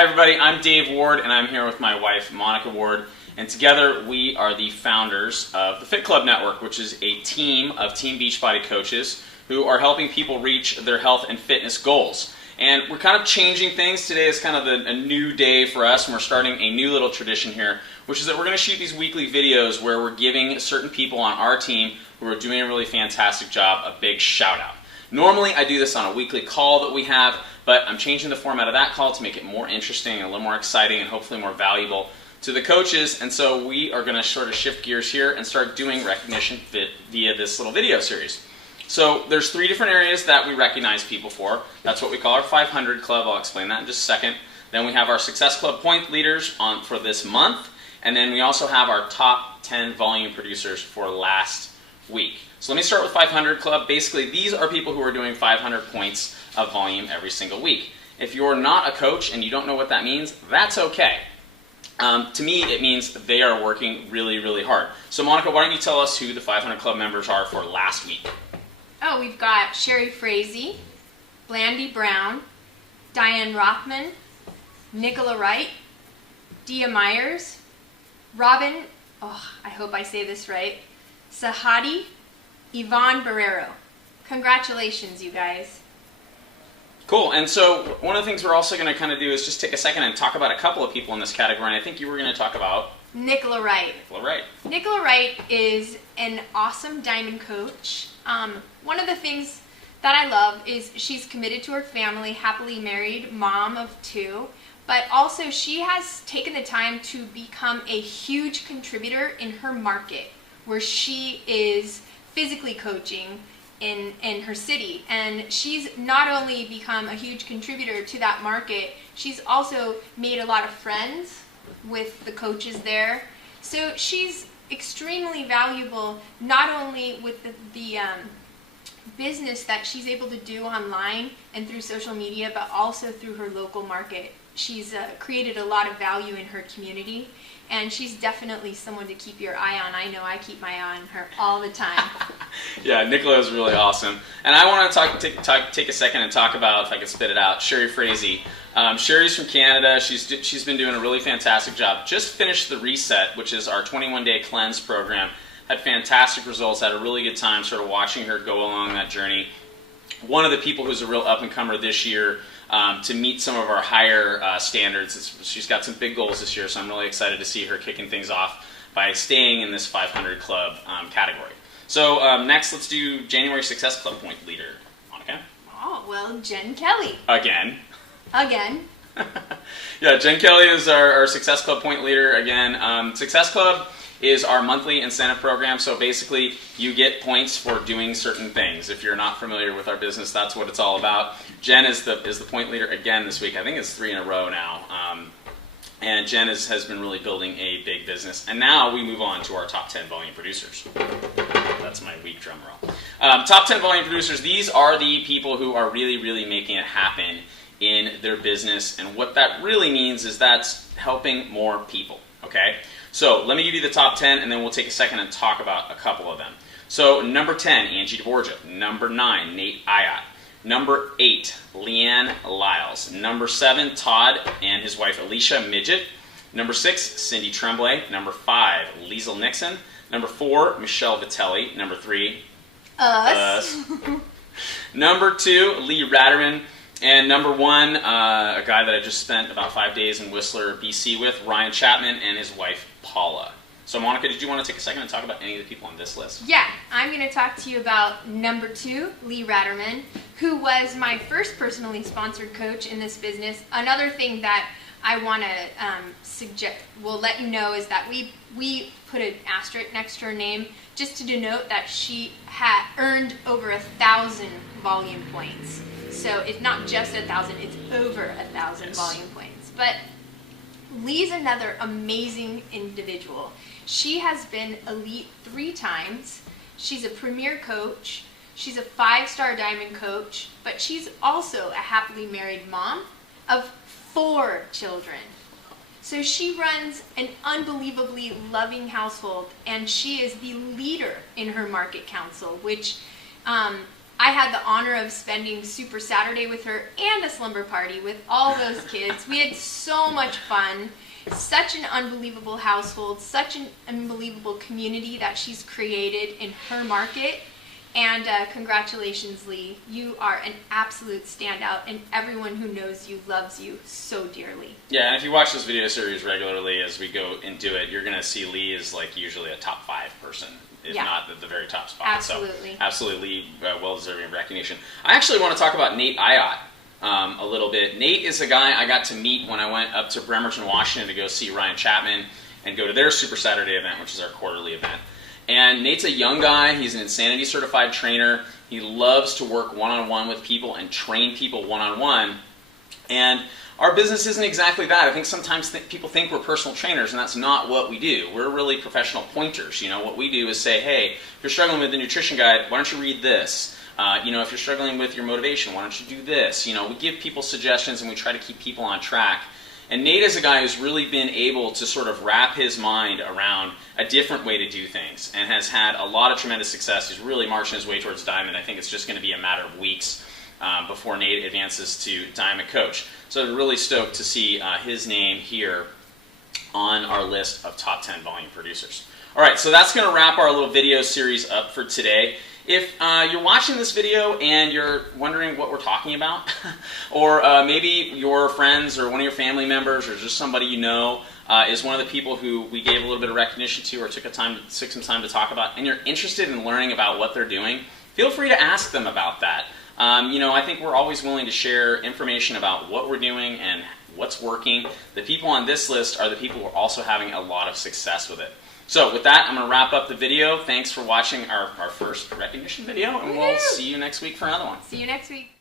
Hi everybody, I'm Dave Ward and I'm here with my wife Monica Ward, and together we are the founders of the Fit Club Network, which is a team of Team Beachbody coaches who are helping people reach their health and fitness goals. And we're kind of changing things. Today is kind of a new day for us, and we're starting a new little tradition here, which is that we're going to shoot these weekly videos where we're giving certain people on our team who are doing a really fantastic job a big shout out. Normally I do this on a weekly call that we have, but I'm changing the format of that call to make it more interesting and a little more exciting and hopefully more valuable to the coaches. And so we are going to sort of shift gears here and start doing recognition via this little video series. So there's 3 different areas that we recognize people for. That's what we call our 500 Club. I'll explain that in just a second. Then we have our Success Club point leaders for this month. And then we also have our top 10 volume producers for last week. So let me start with 500 Club. Basically, these are people who are doing 500 points of volume every single week. If you're not a coach and you don't know what that means, that's okay. To me, it means they are working really, really hard. So Monica, why don't you tell us who the 500 Club members are for last week? Oh, we've got Sherry Frazee, Blandy Brown, Diane Rothman, Nicola Wright, Dia Myers, Robin, I hope I say this right, Sahadi, Yvonne Barrero. Congratulations, you guys. Cool. And so one of the things we're also going to kind of do is just take a second and talk about a couple of people in this category. And I think you were going to talk about Nicola Wright. Nicola Wright. Nicola Wright is an awesome diamond coach. One of the things that I love is she's committed to her family, happily married, mom of 2, but also she has taken the time to become a huge contributor in her market, where she is physically coaching in her city. And she's not only become a huge contributor to that market, she's also made a lot of friends with the coaches there. So she's extremely valuable, not only with the business that she's able to do online and through social media, but also through her local market. She's created a lot of value in her community, and she's definitely someone to keep your eye on. I know I keep my eye on her all the time. Yeah, Nicola is really awesome. And I want to take a second and talk about, if I can spit it out, Sherry Frazee. Sherry's from Canada. She's been doing a really fantastic job. Just finished the Reset, which is our 21-day cleanse program. Had fantastic results. Had a really good time sort of watching her go along that journey. One of the people who's a real up-and-comer this year to meet some of our higher standards. She's got some big goals this year, so I'm really excited to see her kicking things off by staying in this 500 Club category. So next, let's do January Success Club point leader. Monica? Oh, well, Jen Kelly. Again. Yeah, Jen Kelly is our Success Club point leader again. Success Club is our monthly incentive program. So basically, you get points for doing certain things. If you're not familiar with our business, that's what it's all about. Jen is the point leader again this week. I think it's 3 in a row now. And Jen has been really building a big business. And now we move on to our top 10 volume producers. That's my weak drum roll. Top 10 volume producers, these are the people who are really, really making it happen in their business. And what that really means is that's helping more people, okay? So let me give you the top 10, and then we'll take a second and talk about a couple of them. So number 10, Angie Dvorak. Number 9, Nate Ayotte. Number 8, Leanne Lyles. Number 7, Todd and his wife Alicia Midget. Number 6, Cindy Tremblay. Number 5, Liesl Nixon. Number 4, Michelle Vitelli. Number 3, us. Number 2, Lee Ratterman. And number 1, a guy that I just spent about 5 days in Whistler, BC with, Ryan Chapman and his wife Paula. So Monica, did you want to take a second and talk about any of the people on this list? Yeah, I'm going to talk to you about number 2, Lee Ratterman, who was my first personally sponsored coach in this business. Another thing that I want to let you know is that we put an asterisk next to her name just to denote that she had earned over 1,000 volume points. So it's not just 1,000, it's over 1,000 volume points. But Lee's another amazing individual. She has been elite 3 times. She's a premier coach. She's a 5-star diamond coach, but she's also a happily married mom of 4 children. So she runs an unbelievably loving household, and she is the leader in her market council, which I had the honor of spending Super Saturday with her and a slumber party with all those kids. We had so much fun. Such an unbelievable household, such an unbelievable community that she's created in her market. And congratulations, Lee. You are an absolute standout, and everyone who knows you loves you so dearly. Yeah, and if you watch this video series regularly as we go into it, you're going to see Lee is like usually a top 5 person, if not at the very top spot. Absolutely. So, absolutely well-deserving of recognition. I actually want to talk about Nate Ayotte a little bit. Nate is a guy I got to meet when I went up to Bremerton, Washington to go see Ryan Chapman and go to their Super Saturday event, which is our quarterly event. And Nate's a young guy. He's an Insanity certified trainer. He loves to work one-on-one with people and train people one-on-one. And our business isn't exactly that. I think sometimes people think we're personal trainers, and that's not what we do. We're really professional pointers. You know, what we do is say, hey, if you're struggling with the nutrition guide, why don't you read this? You know, if you're struggling with your motivation, why don't you do this? You know, we give people suggestions, and we try to keep people on track. And Nate is a guy who's really been able to sort of wrap his mind around a different way to do things and has had a lot of tremendous success. He's really marching his way towards Diamond. I think it's just going to be a matter of weeks before Nate advances to Diamond Coach. So I'm really stoked to see his name here on our list of top 10 volume producers. All right, so that's going to wrap our little video series up for today. If you're watching this video and you're wondering what we're talking about, or maybe your friends or one of your family members or just somebody you know is one of the people who we gave a little bit of recognition to or took some time to talk about, and you're interested in learning about what they're doing, feel free to ask them about that. You know, I think we're always willing to share information about what we're doing and what's working. The people on this list are the people who are also having a lot of success with it. So with that, I'm going to wrap up the video. Thanks for watching our first recognition video, and we'll see you next week for another one. See you next week.